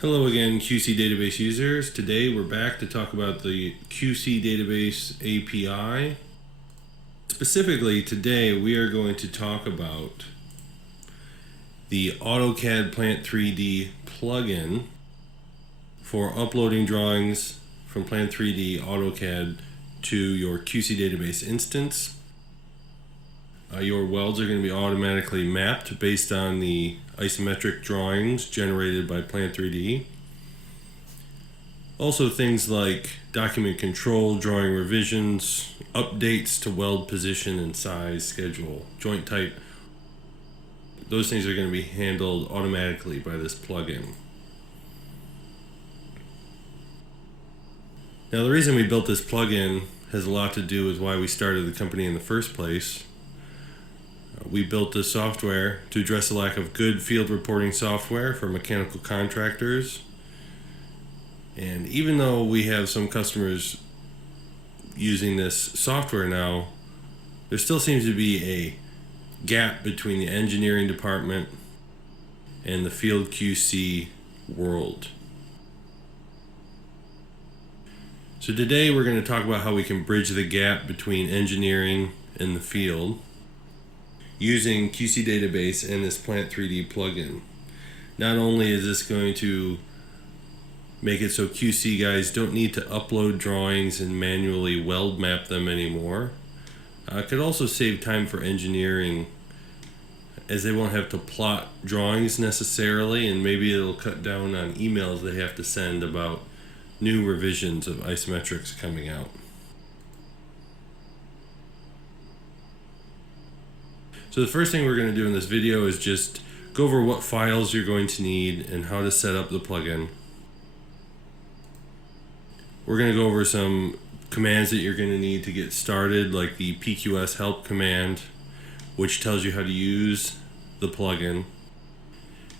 Hello again, QCdatabase users. Today we're back to talk about the QCdatabase API. Specifically, today we are going to talk about the Autocad Plant3D plugin for uploading drawings from Plant3D AutoCAD to your QCdatabase instance. Your welds are going to be automatically mapped based on the isometric drawings generated by Plant3D. Also things like document control, drawing revisions, updates to weld position and size, schedule, joint type. Those things are going to be handled automatically by this plugin. Now the reason we built this plugin has a lot to do with why we started the company in the first place. We built this software to address the lack of good field reporting software for mechanical contractors. And even though we have some customers using this software now, there still seems to be a gap between the engineering department and the field QC world. So today we're going to talk about how we can bridge the gap between engineering and the field using QCdatabase and this Plant3D plugin. Not only is this going to make it so QC guys don't need to upload drawings and manually weld map them anymore, it could also save time for engineering, as they won't have to plot drawings necessarily, and maybe it'll cut down on emails they have to send about new revisions of isometrics coming out. So the first thing we're going to do in this video is just go over what files you're going to need and how to set up the plugin. We're going to go over some commands that you're going to need to get started, like the PQSHelp command, which tells you how to use the plugin,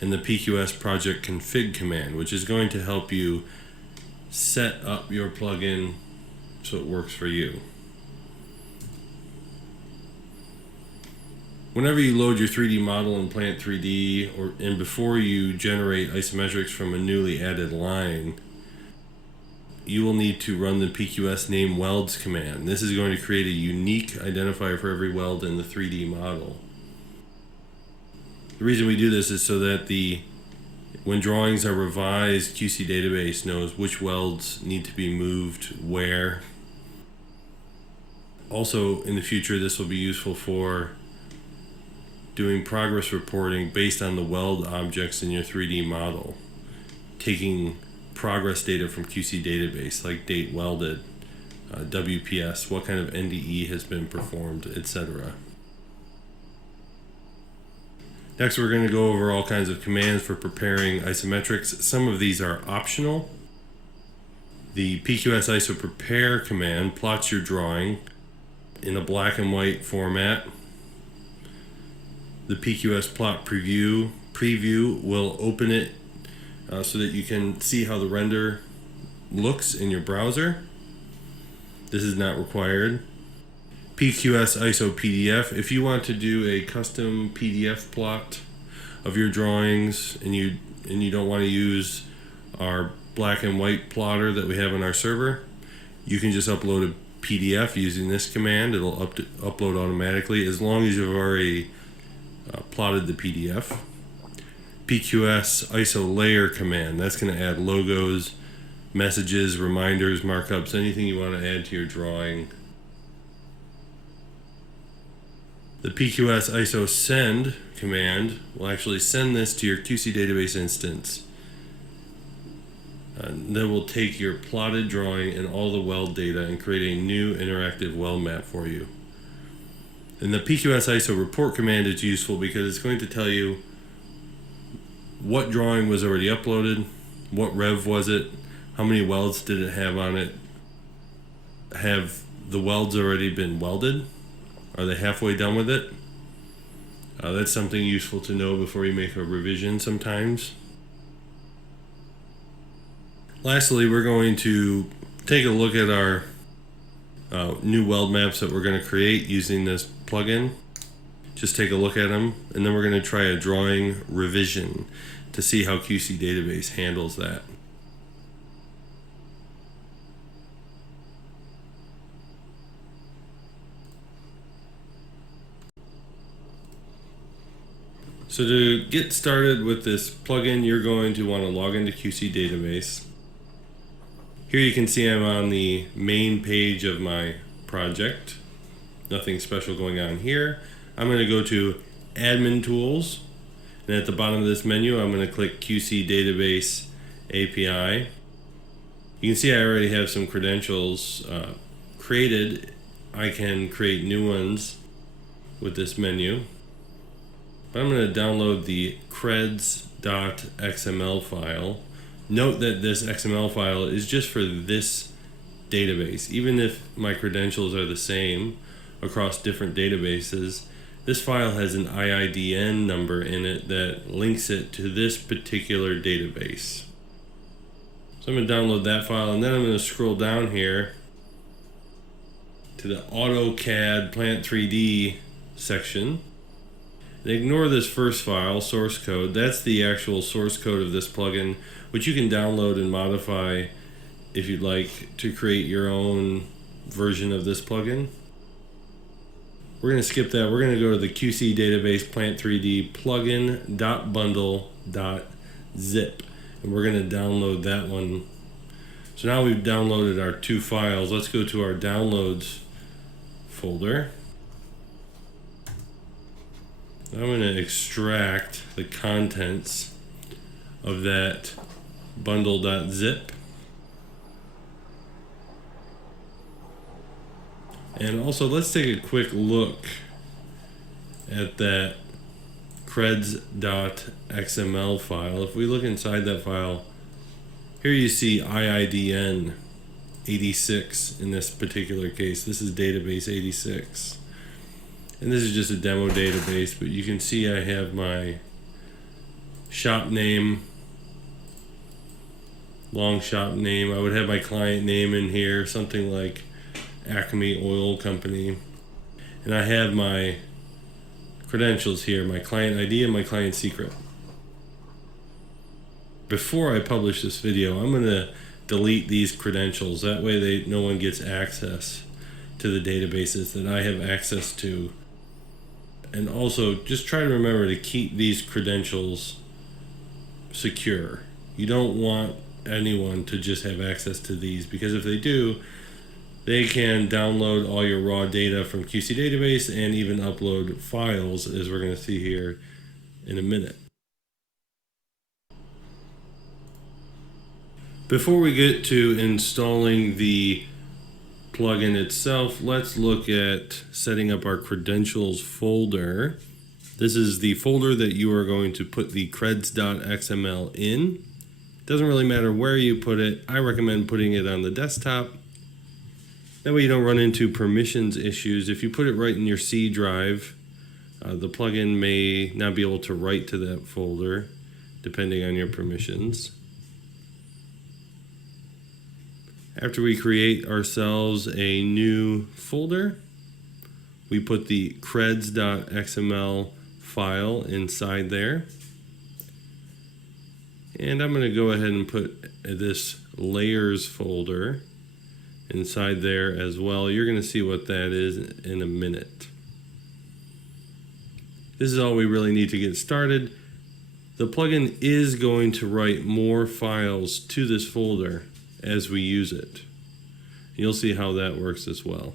and the PQS project config command, which is going to help you set up your plugin so it works for you. Whenever you load your 3D model in Plant3D, and before you generate isometrics from a newly added line, you will need to run the PQSNameWelds command. This is going to create a unique identifier for every weld in the 3D model. The reason we do this is so that when drawings are revised, QCdatabase knows which welds need to be moved where. Also, in the future, this will be useful for doing progress reporting based on the weld objects in your 3D model, taking progress data from QCdatabase like date welded, WPS, what kind of NDE has been performed, etc. Next, we're going to go over all kinds of commands for preparing isometrics. Some of these are optional. The PQSIsoPrepare command plots your drawing in a black and white format. The PQSPLotPreview will open it so that you can see how the render looks in your browser. This is not required. PQSIsoPDF, if you want to do a custom PDF plot of your drawings and you don't want to use our black and white plotter that we have on our server, you can just upload a PDF using this command. It'll upload automatically as long as you've already plotted the PDF. PQSIsoLayer command, that's going to add logos, messages, reminders, markups, anything you want to add to your drawing. The PQSIsoSend command will actually send this to your QCdatabase instance. Then we'll take your plotted drawing and all the weld data and create a new interactive weld map for you. And the PQSIsoReport command is useful because it's going to tell you what drawing was already uploaded, what rev was it, how many welds did it have on it, have the welds already been welded, are they halfway done with it? That's something useful to know before you make a revision sometimes. Lastly, we're going to take a look at our new weld maps that we're going to create using this plugin. just take a look at them, and then we're going to try a drawing revision to see how QCdatabase handles that. So to get started with this plugin, you're going to want to log into QCdatabase. Here you can see I'm on the main page of my project. Nothing special going on here. I'm going to go to Admin Tools, and at the bottom of this menu I'm going to click QCdatabase API. You can see I already have some credentials created. I can create new ones with this menu. But I'm going to download the creds.xml file. Note that this XML file is just for this database. Even if my credentials are the same across different databases, this file has an IIDN number in it that links it to this particular database. So I'm going to download that file, and then I'm going to scroll down here to the Autocad Plant3D section. And ignore this first file, source code. That's the actual source code of this plugin, which you can download and modify if you'd like to create your own version of this plugin. We're going to skip that. We're going to go to the QCdatabase Plant3D plugin.bundle.zip, and we're going to download that one. So now we've downloaded our two files. Let's go to our downloads folder. I'm going to extract the contents of that bundle.zip. And also let's take a quick look at that creds.xml file. If we look inside that file, here you see IIDN 86 in this particular case. This is database 86. And this is just a demo database, but you can see I have my shop name, long shop name. I would have my client name in here, something like Acme Oil Company. And I have my credentials here, my client ID and my client secret. Before I publish this video, I'm going to delete these credentials. That way no one gets access to the databases that I have access to. And also, just try to remember to keep these credentials secure. You don't want anyone to just have access to these, because if they do, they can download all your raw data from QCdatabase and even upload files, as we're going to see here in a minute. Before we get to installing the plugin itself, let's look at setting up our credentials folder. This is the folder that you are going to put the creds.xml in. Doesn't really matter where you put it. I recommend putting it on the desktop. That way you don't run into permissions issues. If you put it right in your C drive, the plugin may not be able to write to that folder depending on your permissions. After we create ourselves a new folder, we put the creds.xml file inside there. And I'm going to go ahead and put this layers folder inside there as well. You're going to see what that is in a minute. This is all we really need to get started. The plugin is going to write more files to this folder as we use it. You'll see how that works as well.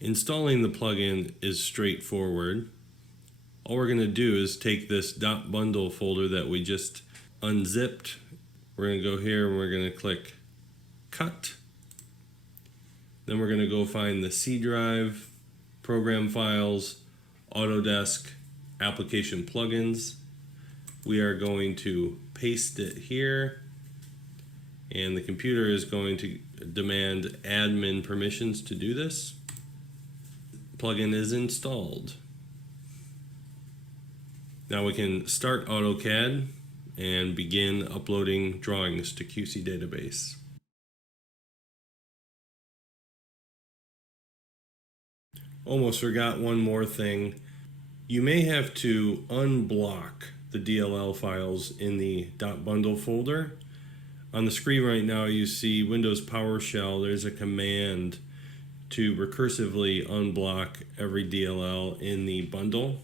Installing the plugin is straightforward. All we're going to do is take this .bundle folder that we just unzipped. We're going to go here and we're going to click Cut. Then we're going to go find the C drive, Program Files, Autodesk, Application Plugins. We are going to paste it here, and the computer is going to demand admin permissions to do this. Plugin is installed. Now we can start AutoCAD and begin uploading drawings to QCdatabase. Almost forgot one more thing. You may have to unblock the DLL files in the .bundle folder. On the screen right now you see Windows PowerShell. There's a command to recursively unblock every DLL in the bundle.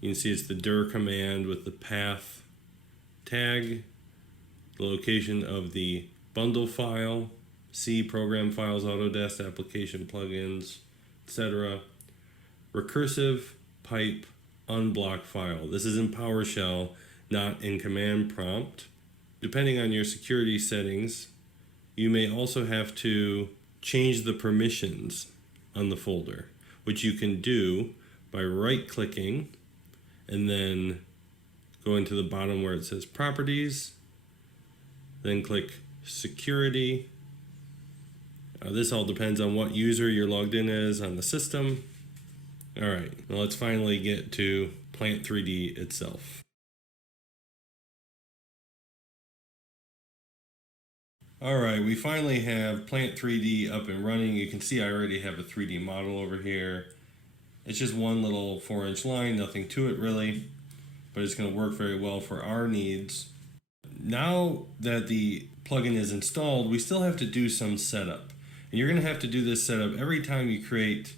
You can see it's the dir command with the path tag, the location of the bundle file, C program files, Autodesk application plugins, etc. Recursive pipe unblock file. This is in PowerShell, not in command prompt. Depending on your security settings, you may also have to change the permissions on the folder, which you can do by right-clicking and then going to the bottom where it says Properties, then click Security. This all depends on what user you're logged in as on the system. All right, now let's finally get to Plant3D itself. All right, we finally have Plant3D up and running. You can see I already have a 3D model over here. It's just one little 4-inch line, nothing to it really, but it's going to work very well for our needs. Now that the plugin is installed, we still have to do some setup. And you're going to have to do this setup every time you create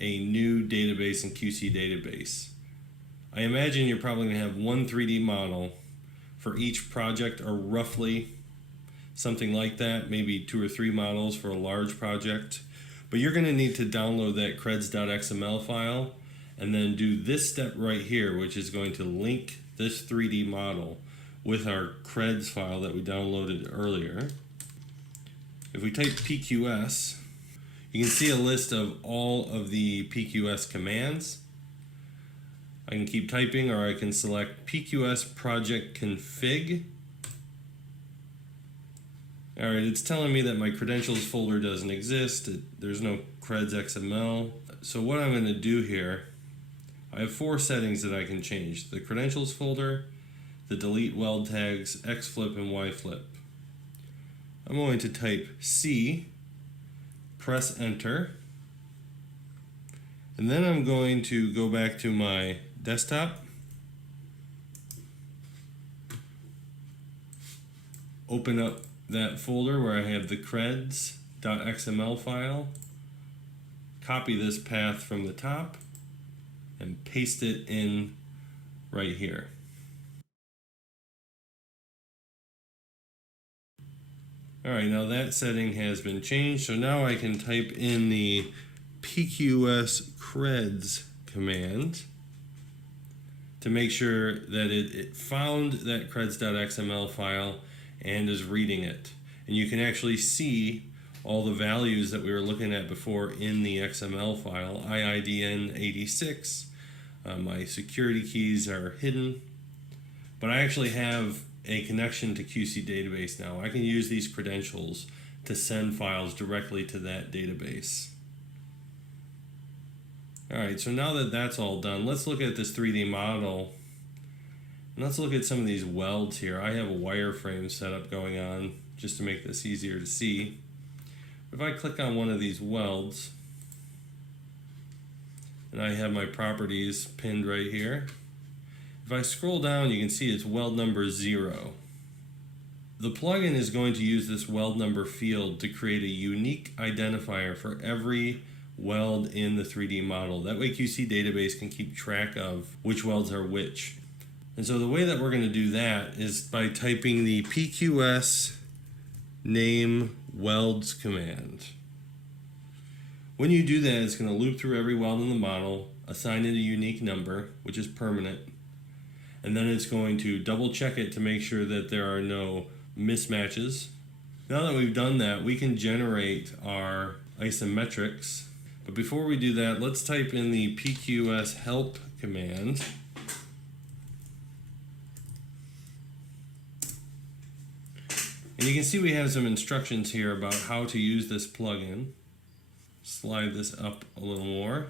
a new database in QCdatabase. I imagine you're probably going to have one 3D model for each project, or roughly something like that, maybe 2 or 3 models for a large project. But you're going to need to download that creds.xml file and then do this step right here, which is going to link this 3D model with our creds file that we downloaded earlier. If we type PQS, you can see a list of all of the PQS commands. I can keep typing, or I can select PQS project config. All right, it's telling me that my credentials folder doesn't exist. There's no creds XML. So what I'm going to do here, I have 4 settings that I can change: the credentials folder, the DeleteWeldTags, XFlip, and YFlip. I'm going to type C, press enter, and then I'm going to go back to my desktop, open up that folder where I have the creds.xml file, copy this path from the top, and paste it in right here. Alright, now that setting has been changed, so now I can type in the PQS creds command to make sure that it found that creds.xml file and is reading it. And you can actually see all the values that we were looking at before in the XML file. IIDN 86, my security keys are hidden, but I actually have a connection to QCdatabase now. I can use these credentials to send files directly to that database. Alright, so now that that's all done, let's look at this 3D model. And let's look at some of these welds here. I have a wireframe setup going on just to make this easier to see. If I click on one of these welds, and I have my properties pinned right here, if I scroll down, you can see it's weld number 0. The plugin is going to use this weld number field to create a unique identifier for every weld in the 3D model. That way QCdatabase can keep track of which welds are which. And so the way that we're going to do that is by typing the PQSNameWelds command. When you do that, it's going to loop through every weld in the model, assign it a unique number, which is permanent, and then it's going to double check it to make sure that there are no mismatches. Now that we've done that, we can generate our isometrics. But before we do that, let's type in the PQSHelp command. And you can see we have some instructions here about how to use this plugin. Slide this up a little more.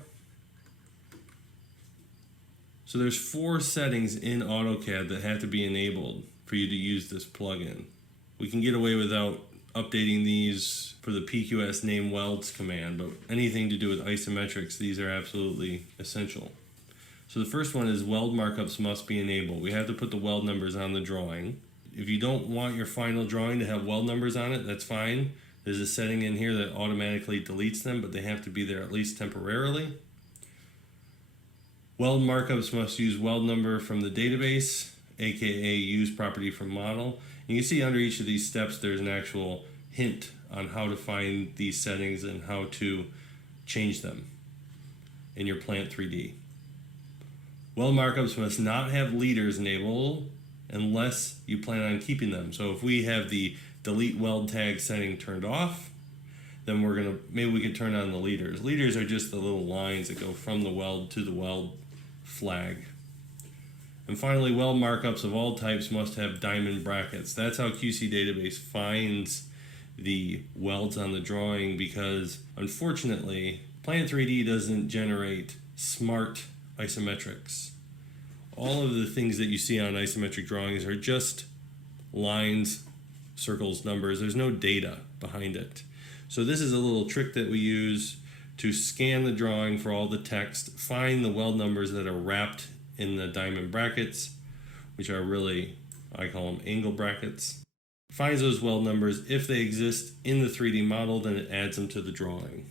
So there's 4 settings in AutoCAD that have to be enabled for you to use this plugin. We can get away without updating these for the PQSNameWelds command, but anything to do with isometrics, these are absolutely essential. So the first one is weld markups must be enabled. We have to put the weld numbers on the drawing. If you don't want your final drawing to have weld numbers on it, that's fine. There's a setting in here that automatically deletes them, but they have to be there at least temporarily. Weld markups must use weld number from the database, aka use property from model. And you can see under each of these steps there's an actual hint on how to find these settings and how to change them in your Plant3D. Weld markups must not have leaders enabled unless you plan on keeping them. So if we have the DeleteWeldTags setting turned off, then maybe we could turn on the leaders. Leaders are just the little lines that go from the weld to the weld flag. And finally, weld markups of all types must have diamond brackets. That's how QCdatabase finds the welds on the drawing, because unfortunately, Plant3D doesn't generate smart isometrics. All of the things that you see on isometric drawings are just lines, circles, numbers. There's no data behind it. So this is a little trick that we use to scan the drawing for all the text, find the weld numbers that are wrapped in the diamond brackets, which are really, I call them angle brackets. Finds those weld numbers. If they exist in the 3D model, then it adds them to the drawing.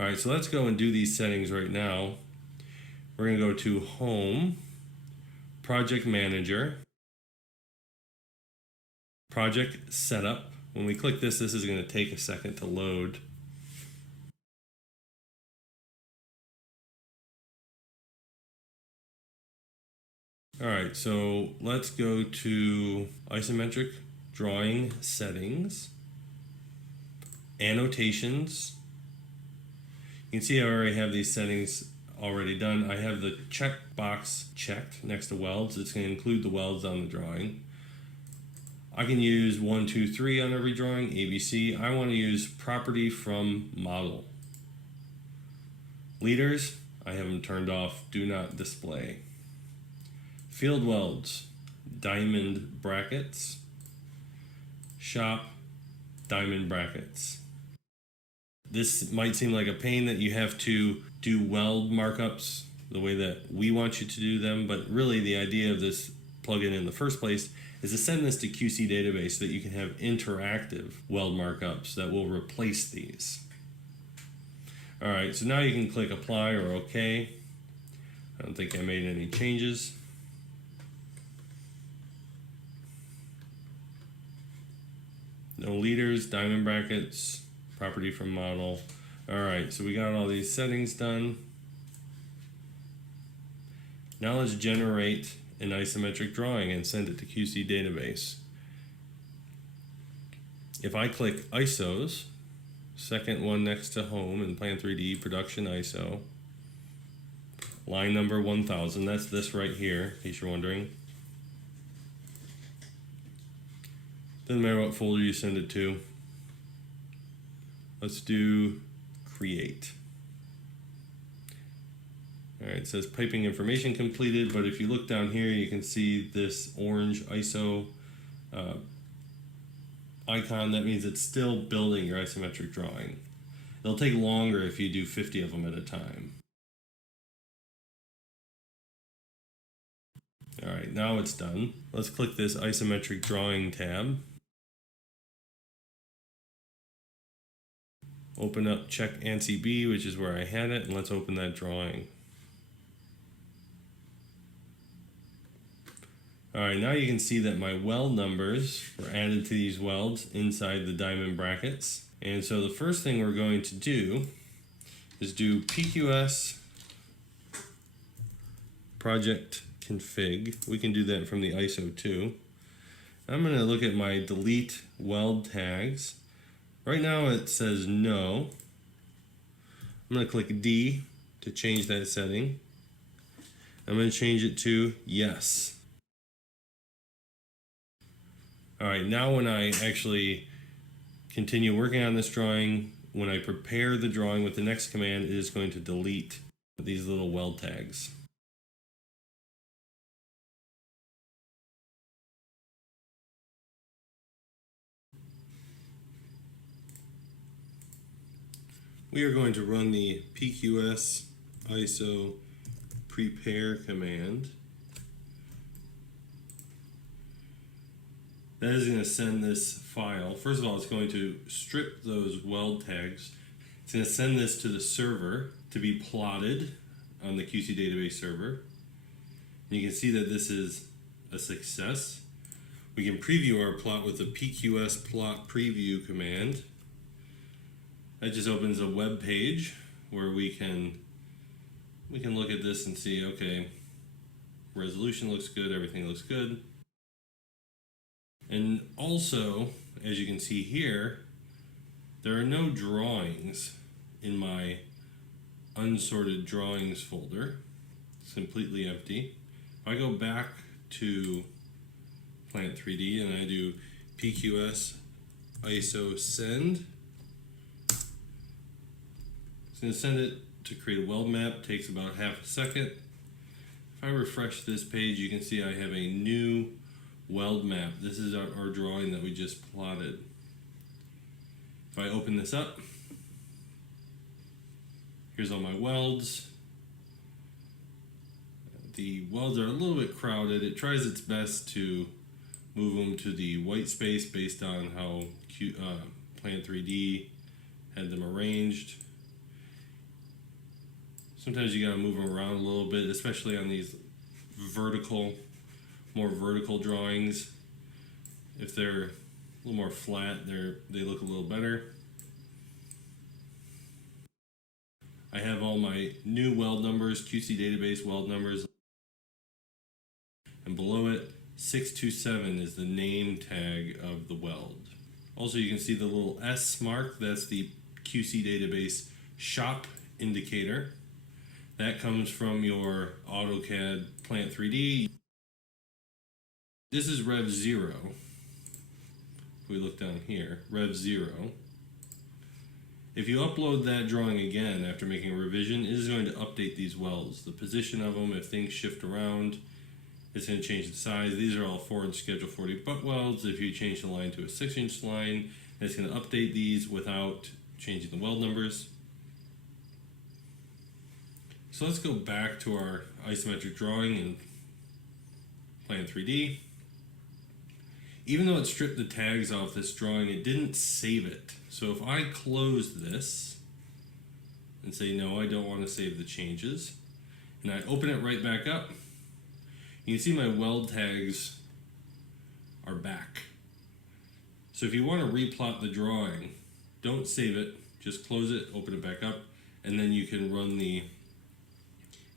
All right, so let's go and do these settings right now. We're going to go to Home, Project Manager, Project Setup. When we click this, this is going to take a second to load. All right, so let's go to Isometric Drawing Settings, Annotations. You can see I already have these settings already done. I have the checkbox checked next to welds. It's going to include the welds on the drawing. I can use 1, 2, 3 on every drawing, ABC. I want to use property from model. Leaders, I have them turned off, do not display. Field welds, diamond brackets. Shop, diamond brackets. This might seem like a pain that you have to do weld markups the way that we want you to do them, but really the idea of this plugin in the first place is to send this to QCdatabase so that you can have interactive weld markups that will replace these. All right, so now you can click apply or OK. I don't think I made any changes. No leaders, diamond brackets, property from model. All right, so we got all these settings done. Now let's generate an isometric drawing and send it to QCdatabase. If I click ISOs, second one next to home in Plant3D, production ISO, line number 1000, that's this right here, in case you're wondering. Doesn't matter what folder you send it to. Let's do create. All right, it says piping information completed, but if you look down here, you can see this orange ISO icon. That means it's still building your isometric drawing. It'll take longer if you do 50 of them at a time. All right, now it's done. Let's click this isometric drawing tab. Open up check ANSI B, which is where I had it, and let's open that drawing. All right, now you can see that my weld numbers were added to these welds inside the diamond brackets. And so the first thing we're going to do is do PQS project config. We can do that from the ISO too. I'm going to look at my delete weld tags. Right now it says no. I'm going to click D to change that setting. I'm going to change it to yes. All right, now when I actually continue working on this drawing, when I prepare the drawing with the next command, it is going to delete these little weld tags. We are going to run the PQSIsoPrepare command. That is going to send this file. First of all, it's going to strip those weld tags. It's going to send this to the server to be plotted on the QCdatabase server. And you can see that this is a success. We can preview our plot with the PQSPLotPreview command. That just opens a web page where we can look at this and see, okay, resolution looks good, everything looks good. And also, as you can see here, there are no drawings in my unsorted drawings folder. It's completely empty. If I go back to Plant3D and I do PQSIsoSend, it's going to send it to create a weld map. Takes about half a second. If I refresh this page, you can see I have a new weld map. This is our drawing that we just plotted. If I open this up, here's all my welds. The welds are a little bit crowded. It tries its best to move them to the white space based on how Plant3D had them arranged. Sometimes you gotta move them around a little bit, especially on these more vertical drawings. If they're a little more flat, they look a little better. I have all my new weld numbers, QCdatabase weld numbers, and below it, 627 is the name tag of the weld. Also, you can see the little S mark, that's the QCdatabase shop indicator. That comes from your Autocad Plant3D. This is Rev 0. If we look down here, Rev 0. If you upload that drawing again after making a revision, it is going to update these welds. The position of them, if things shift around, it's going to change the size. These are all 4-inch Schedule 40 butt welds. If you change the line to a 6-inch line, it's going to update these without changing the weld numbers. So let's go back to our isometric drawing in Plant3D. Even though it stripped the tags off this drawing, it didn't save it. So if I close this and say, no, I don't want to save the changes, and I open it right back up, you can see my weld tags are back. So if you want to replot the drawing, don't save it, just close it, open it back up, and then you can run the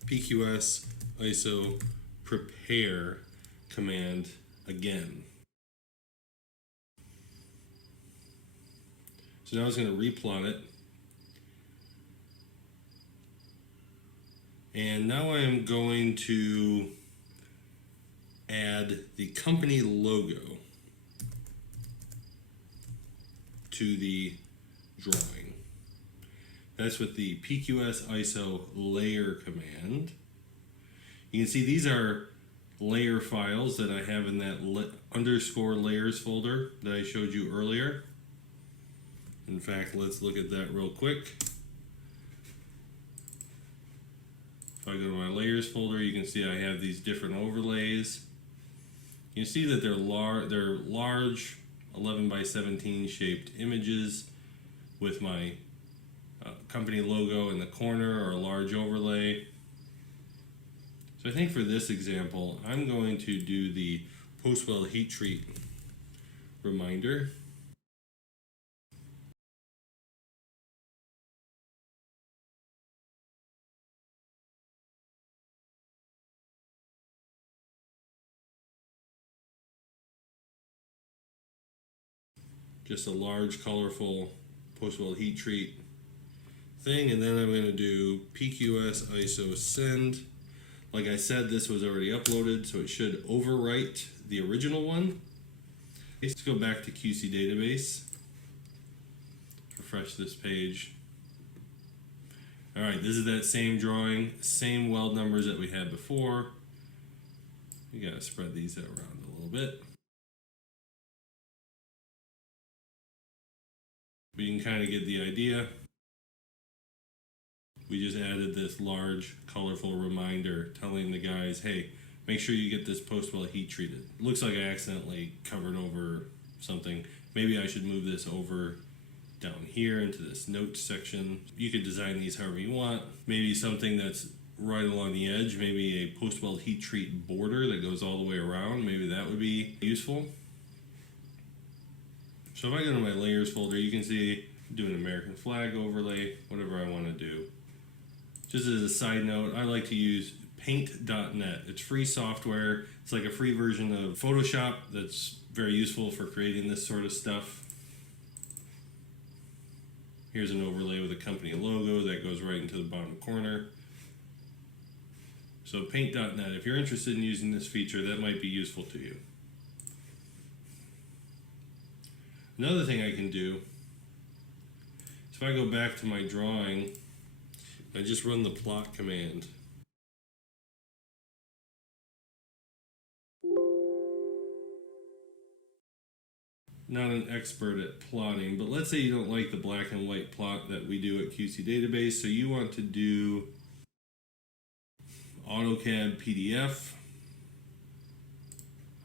PQSIsoPrepare command again. So now it's going to replot it. And now I am going to add the company logo to the drawing. That's with the PQSIsoLayer command. You can see these are layer files that I have in that underscore layers folder that I showed you earlier. In fact, let's look at that real quick. If I go to my layers folder, you can see I have these different overlays. You can see that they're large 11 by 17 shaped images with my company logo in the corner or a large overlay. So I think for this example, I'm going to do the post-weld heat treat reminder. Just a large, colorful post-weld heat treat thing, and then I'm going to do PQSIsoSend. Like I said, this was already uploaded, so it should overwrite the original one. Let's go back to QCdatabase. Refresh this page. Alright, this is that same drawing, same weld numbers that we had before. You gotta spread these around a little bit. But you can kind of get the idea. we just added this large colorful reminder telling the guys, hey, make sure you get this post weld heat treated. Looks like I accidentally covered over something. Maybe I should move this over down here into this notes section. You could design these however you want. Maybe something that's right along the edge, maybe a post weld heat treat border that goes all the way around. Maybe that would be useful. So if I go to my layers folder, you can see do an American flag overlay, whatever I want to do. Just as a side note, I like to use paint.net. It's free software. It's like a free version of Photoshop that's very useful for creating this sort of stuff. Here's an overlay with a company logo that goes right into the bottom corner. So paint.net, if you're interested in using this feature, that might be useful to you. Another thing I can do is if I go back to my drawing, I just run the plot command. Not an expert at plotting, but let's say you don't like the black and white plot that we do at QCdatabase, so you want to do Autocad PDF,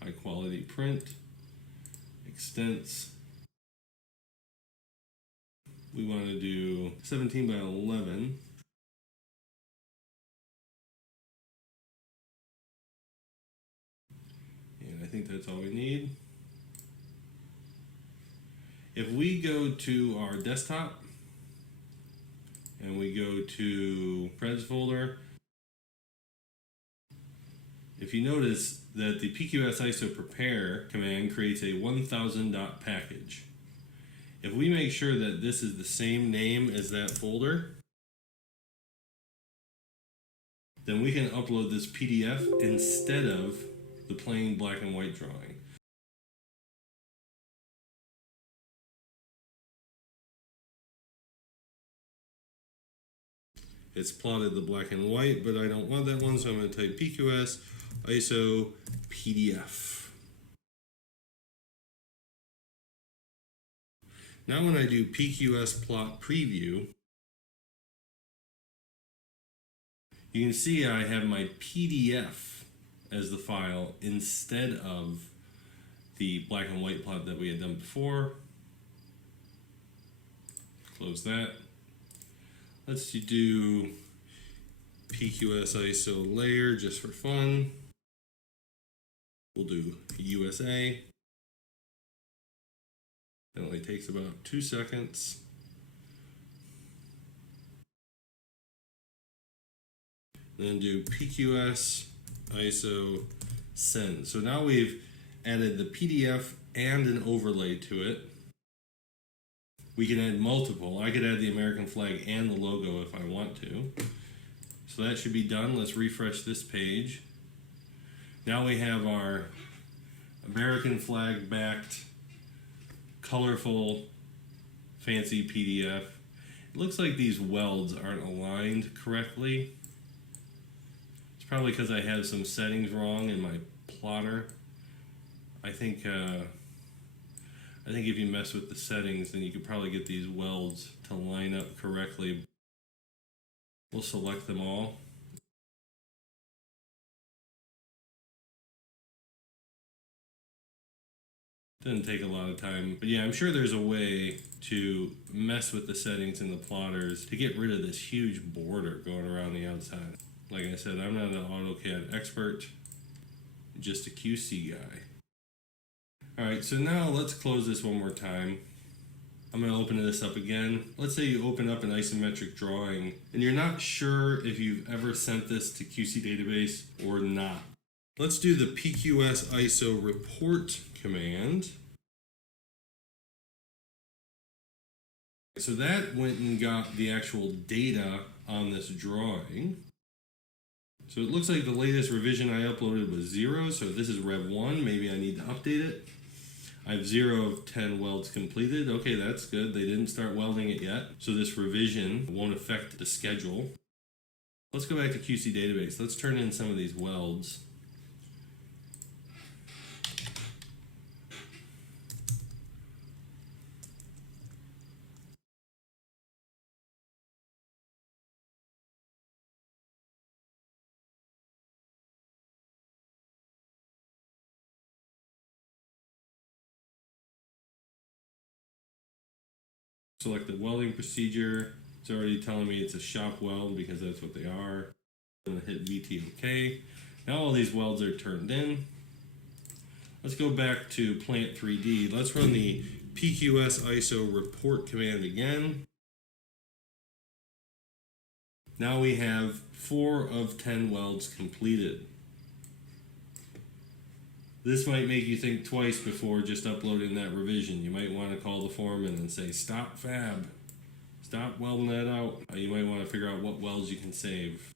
high quality print, extents. We want to do 17 by 11. And I think that's all we need. If we go to our desktop and we go to Preds folder, if you notice that the PQSIsoPrepare command creates a 1000 dot package. If we make sure that this is the same name as that folder, then we can upload this PDF instead of the plain black and white drawing. It's plotted the black and white, but I don't want that one, so I'm going to type PQSIsoPDF. Now when I do PQSPLotPreview, you can see I have my PDF as the file instead of the black and white plot that we had done before. Close that. Let's do PQSIsoLayer just for fun. We'll do USA. It only takes about 2 seconds. Then do PQSIsoSend. So now we've added the PDF and an overlay to it. We can add multiple. I could add the American flag and the logo if I want to. So that should be done. Let's refresh this page. Now we have our American flag backed, colorful, fancy PDF. It looks like these welds aren't aligned correctly. It's probably because I have some settings wrong in my plotter. I think if you mess with the settings, then you could probably get these welds to line up correctly. We'll select them all. Doesn't take a lot of time, but yeah, I'm sure there's a way to mess with the settings in the plotters to get rid of this huge border going around the outside. Like I said, I'm not an AutoCAD expert, just a QC guy. Alright, so now let's close this one more time. I'm going to open this up again. Let's say you open up an isometric drawing and you're not sure if you've ever sent this to QCdatabase or not. Let's do the PQSIsoReport command. So that went and got the actual data on this drawing. So it looks like the latest revision I uploaded was 0, so this is Rev 1. Maybe I need to update it. I have 0 of 10 welds completed. Okay, that's good. They didn't start welding it yet, so this revision won't affect the schedule. Let's go back to QCdatabase. Let's turn in some of these welds. select the welding procedure. It's already telling me it's a shop weld because that's what they are. I'm going to hit VT OK. Now all these welds are turned in. Let's go back to Plant3D. Let's run the PQSIsoReport command again. Now we have 4 of 10 welds completed. This might make you think twice before just uploading that revision. You might want to call the foreman and say, stop fab. Stop welding that out. You might want to figure out what welds you can save.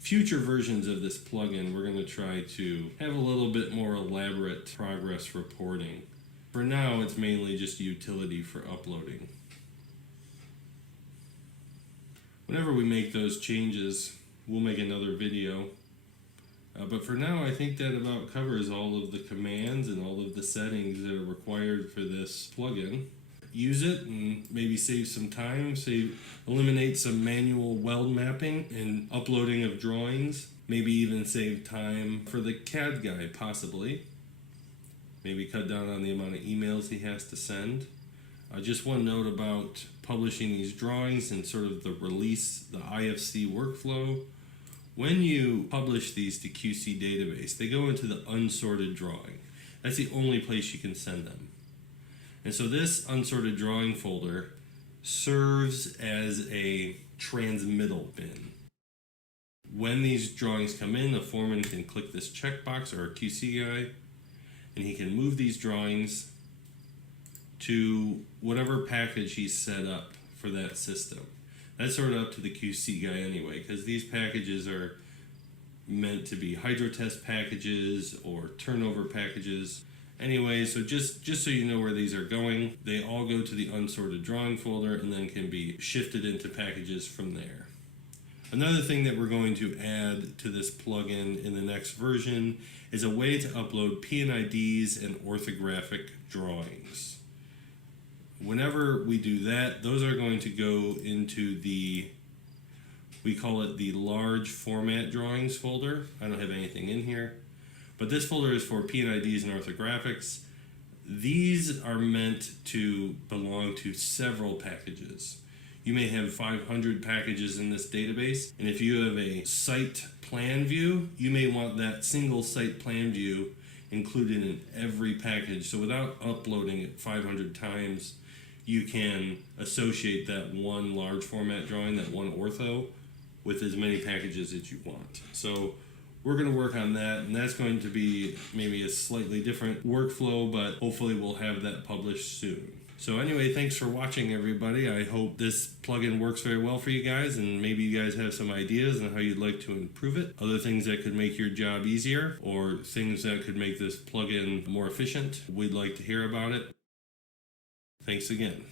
Future versions of this plugin, we're going to try to have a little bit more elaborate progress reporting. For now, it's mainly just utility for uploading. Whenever we make those changes, we'll make another video. But for now, I think that about covers all of the commands and all of the settings that are required for this plugin. Use it and maybe save some time, eliminate some manual weld mapping and uploading of drawings, maybe even save time for the CAD guy, possibly. Maybe cut down on the amount of emails he has to send. Just one note about publishing these drawings and sort of the release, the IFC workflow. When you publish these to QCdatabase, they go into the unsorted drawing. That's the only place you can send them. And so this unsorted drawing folder serves as a transmittal bin. When these drawings come in, the foreman can click this checkbox, or a QC guy, and he can move these drawings to whatever package he's set up for that system. That's sort of up to the QC guy anyway, because these packages are meant to be hydrotest packages or turnover packages. Anyway, so just so you know where these are going, they all go to the unsorted drawing folder and then can be shifted into packages from there. Another thing that we're going to add to this plugin in the next version is a way to upload P&IDs and orthographic drawings. Whenever we do that, those are going to go into we call it the large format drawings folder. I don't have anything in here. But this folder is for P&IDs and orthographics. These are meant to belong to several packages. You may have 500 packages in this database, and if you have a site plan view, you may want that single site plan view included in every package. So without uploading it 500 times, you can associate that one large format drawing, that one ortho, with as many packages as you want. So we're going to work on that, and that's going to be maybe a slightly different workflow, but hopefully we'll have that published soon. So anyway, thanks for watching, everybody. I hope this plugin works very well for you guys, and maybe you guys have some ideas on how you'd like to improve it. Other things that could make your job easier, or things that could make this plugin more efficient. We'd like to hear about it. Thanks again.